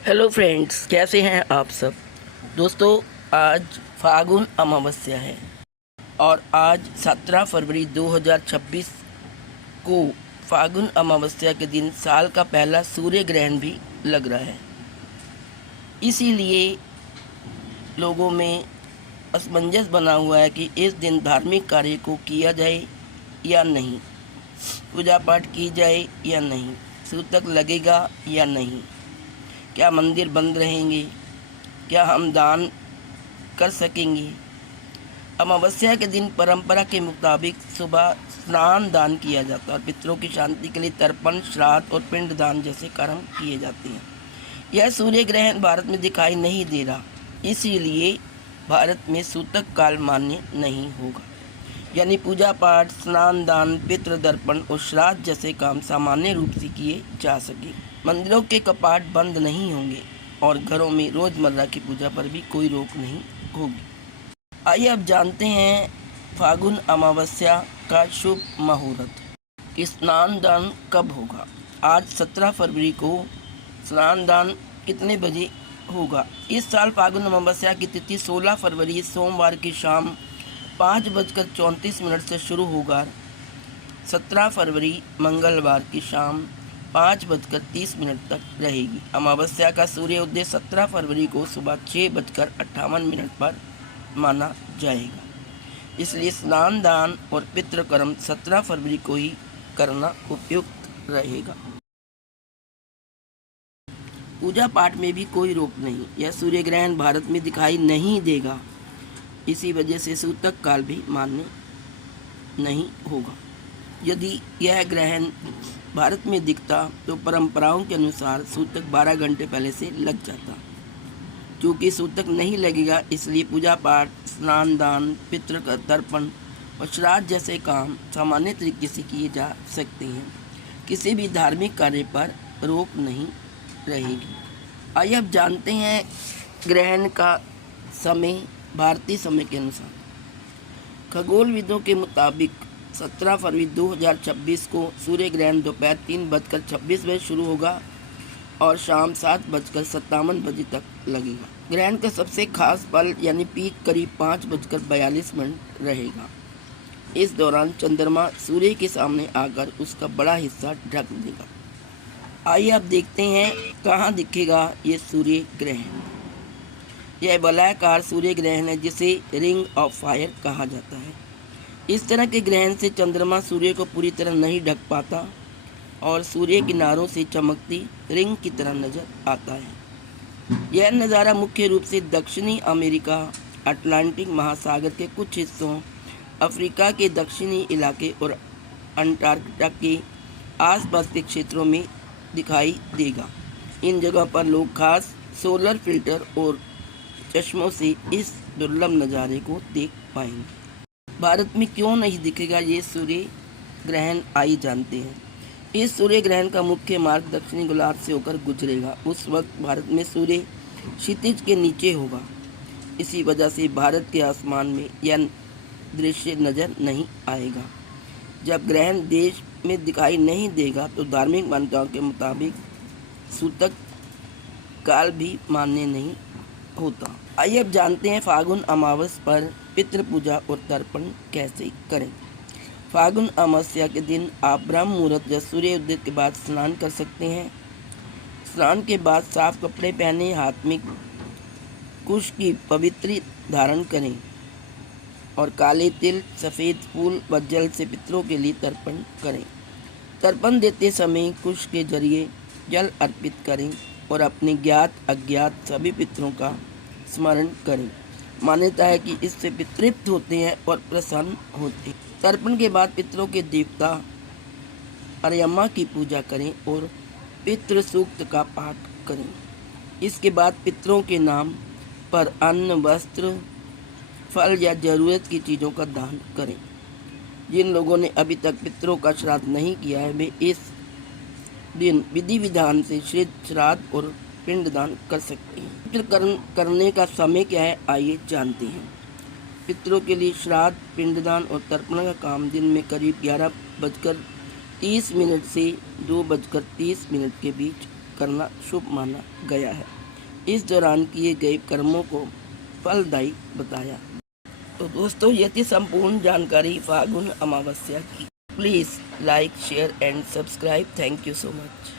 Hello friends, कैसे हैं आप सब। दोस्तों, आज फागुन अमावस्या है और आज 17 फरवरी 2026 को फागुन अमावस्या के दिन साल का पहला सूर्य ग्रहण भी लग रहा है। इसीलिए लोगों में असमंजस बना हुआ है कि इस दिन धार्मिक कार्य को किया जाए या नहीं, पूजा पाठ की जाए या नहीं, सूतक लगेगा या नहीं, क्या मंदिर बंद रहेंगे, क्या हम दान कर सकेंगे। अमावस्या के दिन परंपरा के मुताबिक सुबह स्नान दान किया जाता है और पितरों की शांति के लिए तर्पण, श्राद्ध और पिंड दान जैसे कर्म किए जाते हैं। यह सूर्य ग्रहण भारत में दिखाई नहीं दे रहा, इसीलिए भारत में सूतक काल मान्य नहीं होगा। यानी पूजा पाठ, स्नान दान, पितृ दर्पण और श्राद्ध जैसे काम सामान्य रूप से किए जा सके। मंदिरों के कपाट बंद नहीं होंगे और घरों में रोजमर्रा की पूजा पर भी कोई रोक नहीं होगी। आइए अब जानते हैं फागुन अमावस्या का शुभ मुहूर्त कि स्नान दान कब होगा। आज 17 फरवरी को स्नान दान कितने बजे होगा। इस साल फागुन अमावस्या की तिथि 16 फरवरी सोमवार की शाम 5:34 से शुरू होगा। 17 फरवरी मंगलवार की शाम 5:30 तक रहेगी। अमावस्या का सूर्य उदय 17 फरवरी को सुबह 6:58 पर माना जाएगा। इसलिए स्नान दान और पितृकर्म 17 फरवरी को ही करना उपयुक्त रहेगा। पूजा पाठ में भी कोई रोक नहीं। यह सूर्य ग्रहण भारत में दिखाई नहीं देगा, इसी वजह से सूतक काल भी मान्य नहीं होगा। यदि यह ग्रहण भारत में दिखता तो परंपराओं के अनुसार सूतक 12 घंटे पहले से लग जाता। क्योंकि सूतक नहीं लगेगा, इसलिए पूजा पाठ, स्नान दान, पितृ तर्पण और श्राद्ध जैसे काम सामान्य तरीके से किए जा सकते हैं। किसी भी धार्मिक कार्य पर रोक नहीं रहेगी। आइए अब जानते हैं ग्रहण का समय भारतीय समय के अनुसार। खगोलविदों के मुताबिक 17 फरवरी 2026 को सूर्य ग्रहण दोपहर 3:26 शुरू होगा और शाम 7:57 तक लगेगा। ग्रहण का सबसे खास पल यानी पीक करीब 5:42 रहेगा। इस दौरान चंद्रमा सूर्य के सामने आकर उसका बड़ा हिस्सा ढक देगा। आइए अब देखते हैं कहाँ दिखेगा ये सूर्य ग्रहण। यह वलयाकार सूर्य ग्रहण है जिसे रिंग ऑफ फायर कहा जाता है। इस तरह के ग्रहण से चंद्रमा सूर्य को पूरी तरह नहीं ढक पाता और सूर्य किनारों से चमकती रिंग की तरह नजर आता है। यह नज़ारा मुख्य रूप से दक्षिणी अमेरिका, अटलांटिक महासागर के कुछ हिस्सों, अफ्रीका के दक्षिणी इलाके और अंटार्कटिका के आसपास के क्षेत्रों में दिखाई देगा। इन जगहों पर लोग खास सोलर फिल्टर और चश्मों से इस दुर्लभ नज़ारे को देख पाएंगे। भारत में क्यों नहीं दिखेगा ये सूर्य ग्रहण, आइए जानते हैं। इस सूर्य ग्रहण का मुख्य मार्ग दक्षिणी गोलार्ध से होकर गुजरेगा। उस वक्त भारत में सूर्य क्षितिज के नीचे होगा। इसी वजह से भारत के आसमान में यह दृश्य नजर नहीं आएगा। जब ग्रहण देश में दिखाई नहीं देगा तो धार्मिक मान्यताओं के मुताबिक सूतक काल भी मान्य नहीं होता। आइए अब जानते हैं फागुन अमावस्या पर पितृ पूजा और तर्पण कैसे करें। फागुन अमावस्या के दिन आप ब्रह्म मुहूर्त या सूर्य उदय के बाद स्नान कर सकते हैं। स्नान के बाद साफ कपड़े पहने, हाथ में कुश की पवित्र धारण करें और काले तिल, सफ़ेद फूल व जल से पितरों के लिए तर्पण करें। तर्पण देते समय कुश के जरिए जल अर्पित करें और अपने ज्ञात अज्ञात सभी पितरों का स्मरण करें। मान्यता है कि इससे तृप्त होते हैं और प्रसन्न होते हैं। तर्पण के बाद पितरों के देवता अर्यमा की पूजा करें और पितृ सूक्त का पाठ करें। इसके बाद पितरों के नाम पर अन्न, वस्त्र, फल या जरूरत की चीज़ों का दान करें। जिन लोगों ने अभी तक पितरों का श्राद्ध नहीं किया है वे इस दिन विधि विधान से श्राद्ध और पिंड दान कर सकते हैं। पितृकर्म करने का समय क्या है, आइए जानते हैं। पितरों के लिए श्राद्ध, पिंडदान और तर्पण का काम दिन में करीब 11:30 से 2:30 के बीच करना शुभ माना गया है। इस दौरान किए गए कर्मों को फलदायी बताया। तो दोस्तों, ये थी संपूर्ण जानकारी फाल्गुन अमावस्या की। Please like, share and subscribe. Thank you so much.